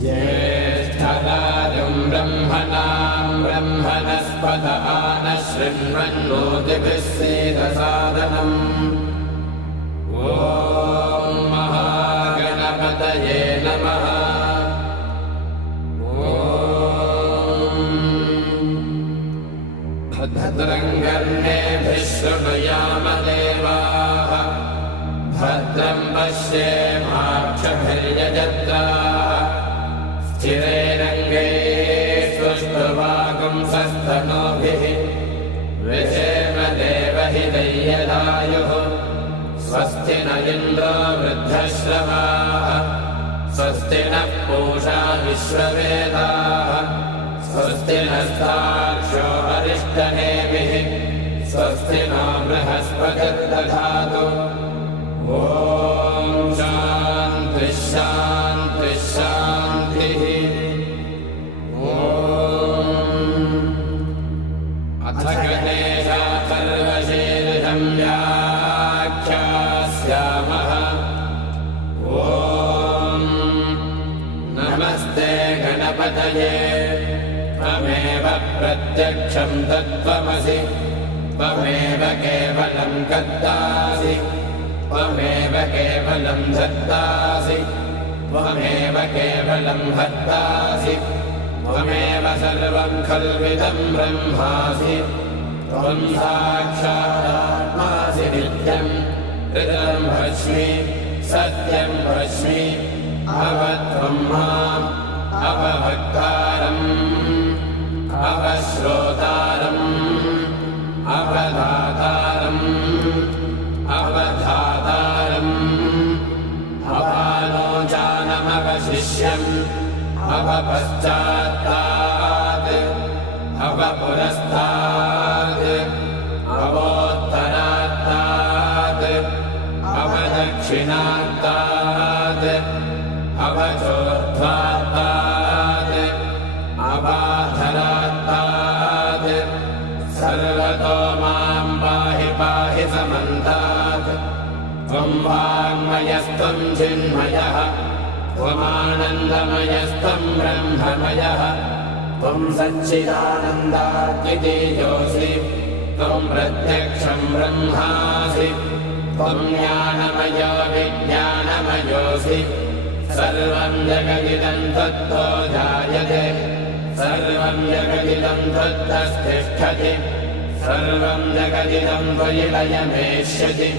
ज्येष्ठराजं ब्रह्मणां ब्रह्मणस्पत आनः शृण्वन्नोतिभिः सीदसादनम् ॐ महागणपतये नमः। भद्रं कर्णेभिः शृणुयाम देवाः भद्रं पश्येमाक्षभिर्यजत्राः स्थिरैरङ्गैस्तुष्टुवागुंसस्तनूभिः विषेम देवहितैर्यदायुः स्वस्ति न इन्द्रो वृद्धश्रवाः स्वस्ति नः पूषा विश्ववेदाः स्वस्ति नस्तार्क्ष्यो अरिष्टनेमिः स्वस्ति नो बृहस्पतिर्दधातु। ॐ शान्तिः शान्तिः शान्तिः। अथ गणेशाथर्वशीर्षं व्याख्यास्यामः। ॐ नमस्ते गणपतये त्वमेव प्रत्यक्षं तत्त्वमसि त्वमेव केवलं कर्तासि त्वमेव केवलं धर्तासि त्वमेव केवलं हर्तासि त्वमेव सर्वं खल्विदं ब्रह्मासि त्वं साक्षादात्मासि नित्यं ऋतं भस्मि सत्यं भस्मि अवत्वं माम् अवभक्तारम् अवश्रोतारम् अवधातारम् अवधातारम् अवालोचानमवशिष्यम् अवपश्चात्तात् अवपुरस्तात् अवोत्तरात्तात् अवदक्षिणात्तात् अवचोर्ध्वात्तात् अवाधरात्तात् सर्वतो मां पाहि पाहि समन्तात्। त्वं वाङ्मयस्त्वं चिन्मयः त्वमानन्दमयस्त्वं ब्रह्ममयः त्वं सच्चिदानन्दाद्वितीयोऽसि त्वं प्रत्यक्षं ब्रह्मासि त्वं ज्ञानमयो विज्ञानमयोऽसि सर्वं जगदिदं त्वत्तो जायते सर्वं जगदिदं त्वत्तस्तिष्ठति सर्वं जगदिदं त्वयि लयमेष्यति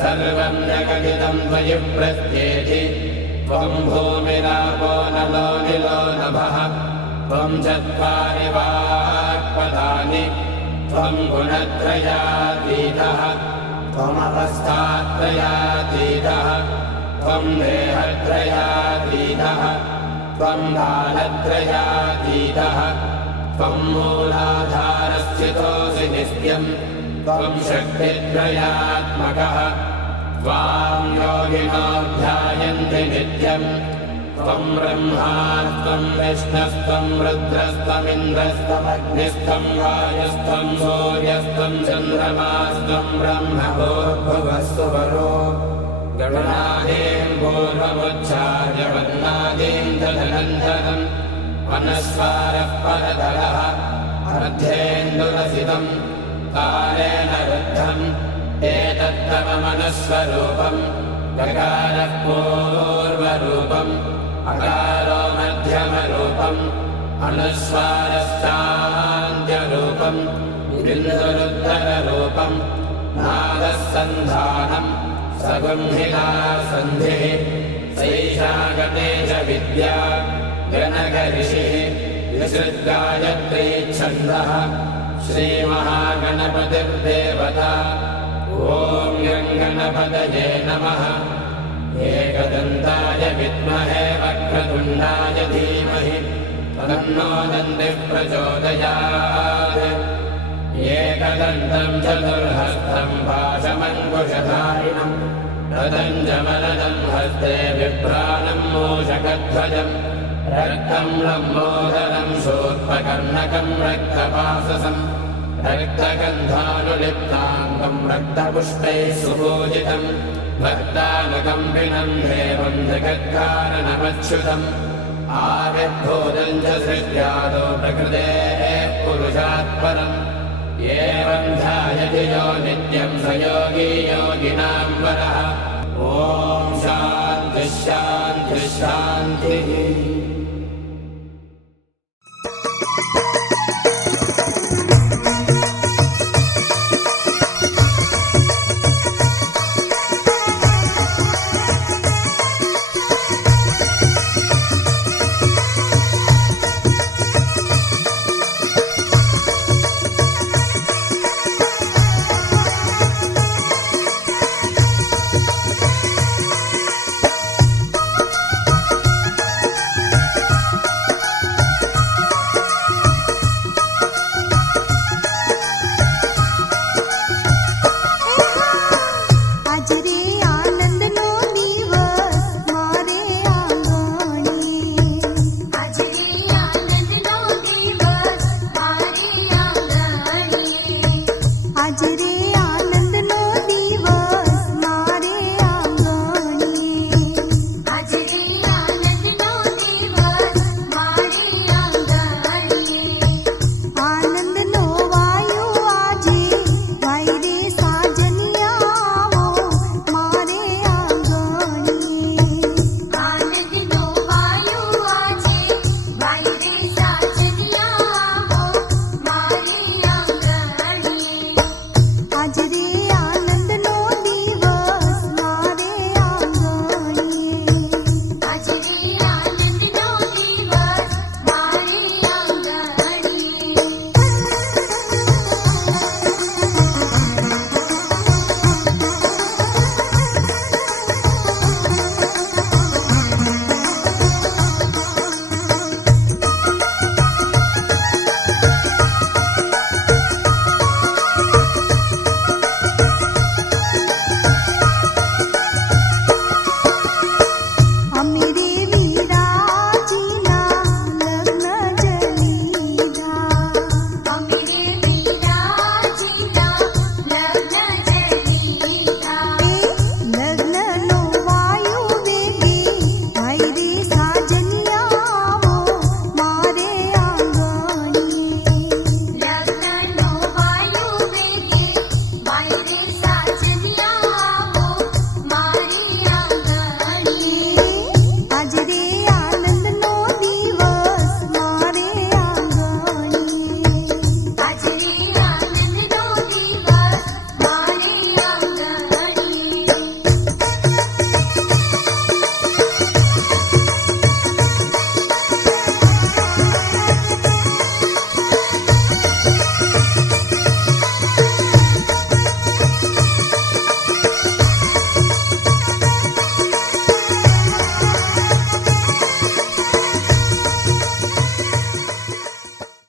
सर्वं जगदिदं त्वयि प्रत्येति त्वं भूमिरापो नलो निलो नभः त्वं चत्वारि वाक्पदानि त्वं गुणत्रयातीतः त्वमवस्थात्रयातीतः त्वं देहत्रयातीतः त्वं कालत्रयातीतः त्वं मूलाधारस्थितोऽसि नित्यं त्वं शक्तित्रयात्मकः त्वां योगिनो ध्यायन्ति नित्यं त्वं ब्रह्मा त्वं विष्णुस्त्वं रुद्रस्त्वमिन्द्रस्त्वमग्निस्त्वं वायुस्त्वं सूर्यस्त्वं चन्द्रमास्त्वं ब्रह्म भूर्भुवस्सुवरो गणादीं पूर्वमुच्चार्य वन्नादीं तदनन्तरं वनस्वारः परतरः अर्धेन्दुरसितं कालेन रुद्धम् एतत्तव मनस्वरूपं गकारः पूर्वरूपम् अकारो मध्यमरूपम् अनुस्वारश्चान्त्यरूपम् बिन्दुरुत्तररूपम् नादः सन्धानम् सगुंहिता सन्धिः सैषा गणेश विद्या गणकऋषिः विसृज्गायत्री छन्दः श्रीमहागणपतिर्देवता ॐ गं गणपतये नमः। एकदन्ताय विद्महे वक्रतुण्डाय धीमहि तन्नो दन्तिः प्रचोदयात्। एकदन्तं चतुर्हस्तं पाशमङ्कुशधारिणं रदञ्जमलदं हस्ते बिभ्राणं मूषकध्वजं रक्तं लम्बोदरं शूर्पकर्णकं रक्तपाशसं रक्तगन्धानुलिप्ताङ्गं रक्तपुष्पैः सुपूजितम् भक्तानुकम्पिनम् देवम् जगत्कारणमच्युतम् आविर्भूतम् च सृष्ट्यादो प्रकृतेः पुरुषात् परम् एवम् ध्यायति यो नित्यम् स योगी योगिनाम् वरः ॐ शान्तिः शान्तिः शान्तिः।